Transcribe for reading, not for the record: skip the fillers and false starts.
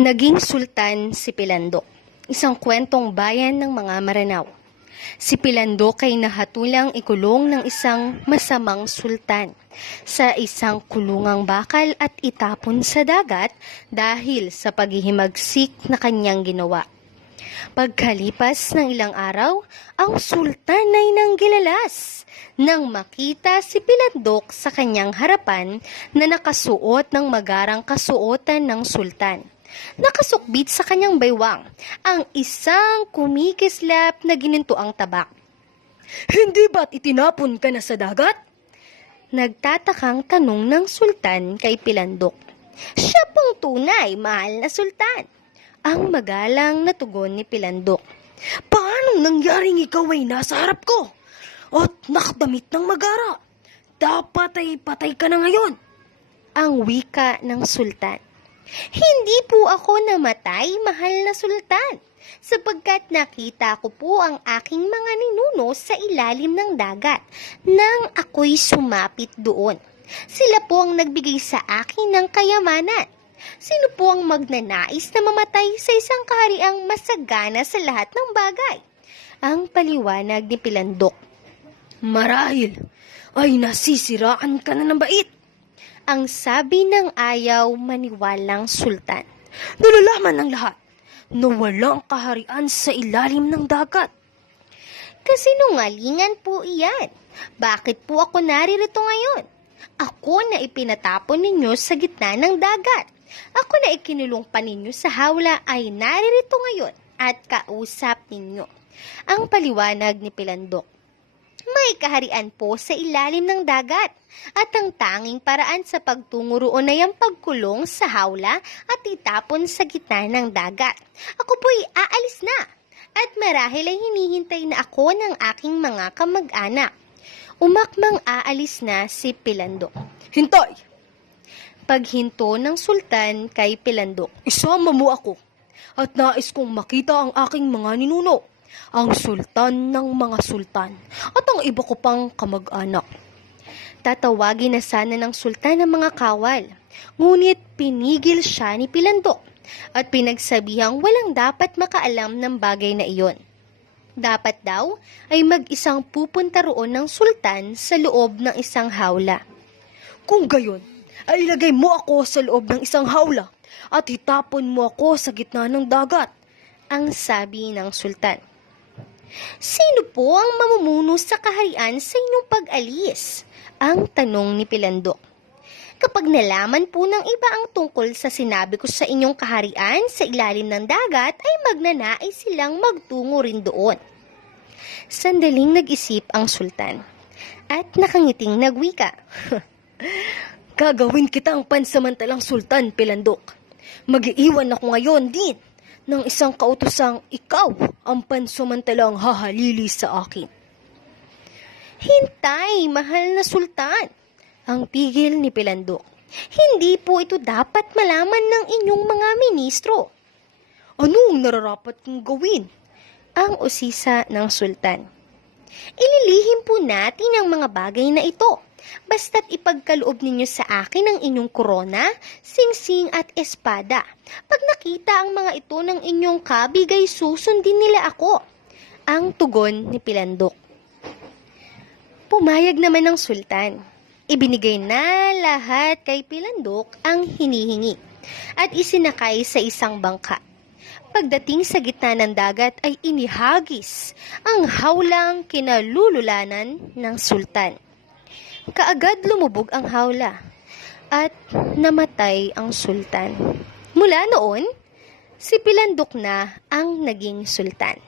Naging sultan si Pilandok, isang kwentong bayan ng mga Maranao. Si Pilandok ay nahatulang ikulong ng isang masamang sultan sa isang kulungang bakal at itapon sa dagat dahil sa paghihimagsik na kanyang ginawa. Pagkalipas ng ilang araw, ang sultan ay nanggilalas nang makita si Pilandok sa kanyang harapan na nakasuot ng magarang kasuotan ng sultan. Nakasukbit sa kanyang baywang ang isang kumikislap na ginintuang tabak. "Hindi ba't itinapon ka na sa dagat?" Nagtatakang tanong ng sultan kay Pilandok. "Siya pong tunay, mahal na sultan," ang magalang na tugon ni Pilandok. "Paanong nangyaring ikaw ay nasa harap ko at nakadamit ng magara? Dapat ay patay ka na ngayon," ang wika ng sultan. "Hindi po ako namatay, mahal na sultan, sapagkat nakita ko po ang aking mga ninuno sa ilalim ng dagat nang ako'y sumapit doon. Sila po ang nagbigay sa akin ng kayamanan. Sino po ang magnanais na mamatay sa isang kahariang masagana sa lahat ng bagay?" Ang paliwanag ni Pilandok. "Marahil ay nasisiraan ka na ng bait," ang sabi ng ayaw maniwalang sultan. "Nalalaman ng lahat na walang kaharian sa ilalim ng dagat." "Kasinungalingan po iyan. Bakit po ako naririto ngayon? Ako na ipinatapon ninyo sa gitna ng dagat. Ako na ikinulong pa ninyo sa hawla ay naririto ngayon at kausap ninyo." Ang paliwanag ni Pilandok. "May kaharian po sa ilalim ng dagat at ang tanging paraan sa pagtungo roon ay ang pagkulong sa hawla at itapon sa gitna ng dagat. Ako po'y aalis na at marahil ay hinihintay na ako ng aking mga kamag-anak." Umakmang aalis na si Pilandok. "Hintay!" Paghinto ng sultan kay Pilandok. "Isama mo ako at nais kong makita ang aking mga ninuno, ang sultan ng mga sultan at ang iba ko pang kamag-anak." Tatawagin na sana ng sultan ang mga kawal, ngunit pinigil siya ni Pilandok at pinagsabihang walang dapat makaalam ng bagay na iyon. Dapat daw ay mag-isang pupunta roon ng sultan sa loob ng isang hawla. "Kung gayon, ay ilagay mo ako sa loob ng isang hawla at itapon mo ako sa gitna ng dagat," ang sabi ng sultan. "Sino po ang mamumuno sa kaharian sa inyong pag-alis?" ang tanong ni Pilandok. "Kapag nalaman po ng iba ang tungkol sa sinabi ko sa inyong kaharian sa ilalim ng dagat, ay magnanais silang magtungo rin doon." Sandaling nag-isip ang sultan at nakangiting nagwika. "Gagawin kitang pansamantalang sultan, Pilandok. Mag-iiwan ako ngayon din ng isang kautosang ikaw ang pansamantalang hahalili sa akin." "Hintay, mahal na sultan," ang pigil ni Pilandok. "Hindi po ito dapat malaman ng inyong mga ministro." "Anong nararapat kong gawin?" ang usisa ng sultan. "Ililihim po natin ang mga bagay na ito. Basta't ipagkaloob ninyo sa akin ang inyong korona, singsing at espada. Pag nakita ang mga ito ng inyong kabigay, susundin nila ako," ang tugon ni Pilandok. Pumayag naman ng sultan. Ibinigay na lahat kay Pilandok ang hinihingi at isinakay sa isang bangka. Pagdating sa gitna ng dagat ay inihagis ang hawlang kinalululanan ng sultan. Kaagad lumubog ang hawla at namatay ang sultan. Mula noon, si Pilandok na ang naging sultan.